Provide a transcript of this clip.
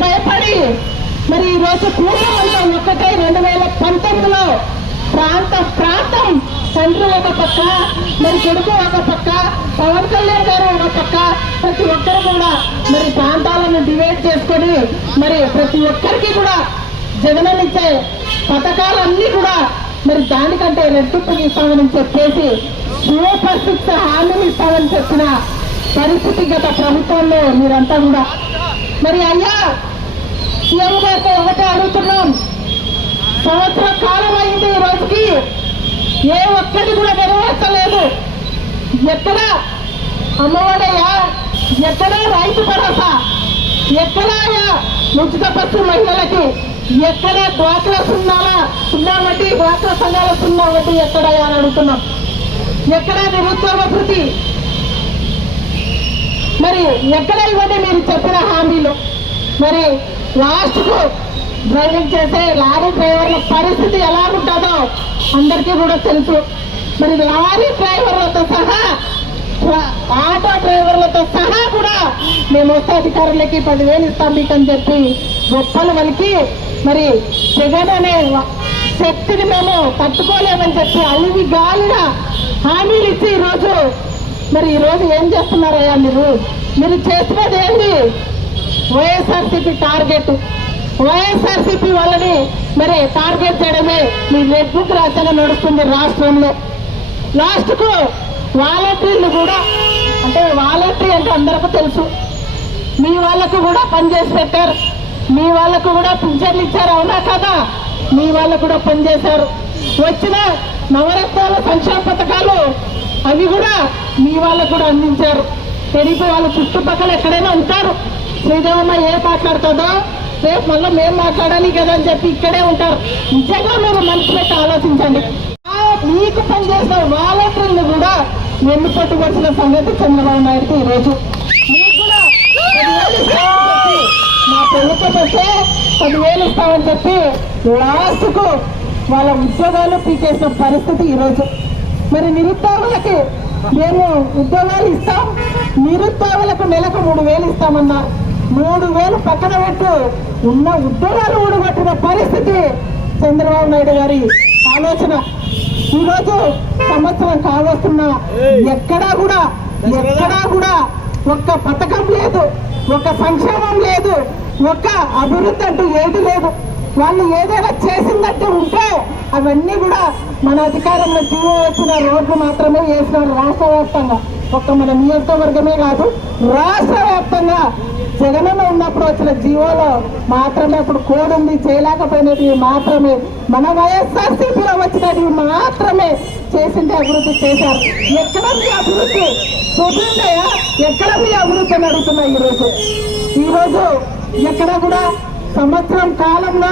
భయపడి మరి ఈ రోజు కూటమంతా ఒక్కటే రెండు వేల పంతొమ్మిదిలో ప్రాంత ప్రాంతం తండ్రి ఒక పక్క మరి కొడుకు ఒక పక్క పవన్ కళ్యాణ్ గారు ఒక పక్క ప్రతి ఒక్కరు కూడా మరి ప్రాంతాలను డివైడ్ చేసుకొని మరి ప్రతి ఒక్కరికి కూడా జగననిచ్చే పథకాలన్నీ కూడా మరి దానికంటే రెట్టింపు ఇస్తామని చెప్పేసి సూపర్ సిక్స్ హామీని ఇస్తామని చెప్పిన పరిస్థితి గత ప్రభుత్వంలో మీరంతా కూడా. మరి అయ్యా సీఎం గారితో ఒకటే అడుగుతున్నాం. సంవత్సర కాలం అయింది ఈ రోజుకి. ఏ ఒక్కటి కూడా నెరవేర్చలేదు. ఎక్కడ అమ్మవాడయ్యా ఎక్కడ రైతు భరోసా ఎక్కడాయా ఉచిత బస్సు మహిళలకి ఎక్కడ డ్వాక్రా సున్నాలా సున్నా వడ్డీ డ్వాక్రా సంఘాల సున్నా వడ్డీ ఎక్కడయ్యా అని అడుగుతున్నాం. ఎక్కడ నిరుద్యోగ భృతి మరి ఎక్కడ ఇవ్వండి మీరు చెప్పిన హామీలు? మరి లాస్ట్కు డ్రైవింగ్ చేసే లారీ డ్రైవర్ల పరిస్థితి ఎలా ఉంటుందో అందరికీ కూడా తెలుసు. మరి లారీ డ్రైవర్లతో సహా ఆటో డ్రైవర్లతో సహా కూడా మేము వస్తే అధికారులకి పదివేలు ఇస్తాం మీకు అని చెప్పి గొప్పలు వలికి మరి జగన్ అనే శక్తిని మేము తట్టుకోలేమని చెప్పి అలివి గాలిగా హామీలు ఇచ్చి ఈరోజు మరి ఈరోజు ఏం చేస్తున్నారయ్యా మీరు? మీరు చేసినది ఏంటి వైఎస్ఆర్సీపీ టార్గెట్. వైఎస్ఆర్సీపీ వాళ్ళని మరి టార్గెట్ చేయడమే మీ రెడ్ బుక్ రాజ్యాంగం నడుస్తుంది రాష్ట్రంలో. లాస్ట్కు వాలంటీర్లు కూడా అంటే వాలంటరీ అంటే అందరికీ తెలుసు. మీ వాళ్ళకు కూడా పనిచేసి పెట్టారు. మీ వాళ్ళకు కూడా పింఛన్లు ఇచ్చారు అవునా కదా? మీ వాళ్ళకు కూడా పనిచేశారు వచ్చిన నవరత్నాల సంక్షేమ పథకాలు అవి కూడా మీ వాళ్ళకు కూడా అందించారు. తెలిపి వాళ్ళ చుట్టుపక్కల ఎక్కడైనా ఉంటారు. శ్రీదేవమ్మ ఏం మాట్లాడుతుందో రేపు మళ్ళీ మేము మాట్లాడాలి కదా అని చెప్పి ఇక్కడే ఉంటారు. నిజంగా మీరు మనసు పెట్టి ఆలోచించండి. మీకు పనిచేసిన వాలంటీర్లు కూడా వెన్ను పట్టుకొచ్చిన సంగతి చంద్రబాబు నాయుడుకి ఈరోజు మీకు కూడా మా ప్రభుత్వం వస్తే పదివేలు ఇస్తామని చెప్పి లాస్ట్కు వాళ్ళ ఉద్యోగాలు పీకేసిన పరిస్థితి ఈరోజు మరి నిరుద్యోగులకి మేము ఉద్యోగాలు ఇస్తాం. నిరుద్యోగులకు నెలకు మూడు వేలు ఇస్తామన్నారు. మూడు వేలు పక్కన పెట్టు. ఉన్న ఉద్యోగాలు ఊడగొట్టిన పరిస్థితి చంద్రబాబు నాయుడు గారి ఆలోచన. ఈరోజు సంవత్సరం కావస్తున్నా ఎక్కడా కూడా ఎక్కడా కూడా ఒక్క పథకం లేదు. ఒక సంక్షేమం లేదు. ఒక్క అభివృద్ధి అంటూ ఏది లేదు. వాళ్ళు ఏదైనా చేసిందంటే ఉంటే అవన్నీ కూడా మన అధికారంలో జీవో వచ్చిన రోడ్లు మాత్రమే వేసినారు రాష్ట్ర వ్యాప్తంగా ఒక్క మన నియోజకవర్గమే కాదు రాష్ట్ర వ్యాప్తంగా జగనన్న ఉన్నప్పుడు వచ్చిన జీవోలో మాత్రమే అప్పుడు కోడ్ ఉంది చేయలేకపోయినవి మాత్రమే. మన వైఎస్ఆర్సీపీలో వచ్చినవి మాత్రమే చేసింది అభివృద్ధి చేశారు. ఎక్కడ మీ అభివృద్ధి? చూపించాయా ఎక్కడ మీ అభివృద్ధి అని అడుగుతున్నా ఈరోజు? ఈరోజు ఎక్కడ కూడా సంవత్సరం కాలంలో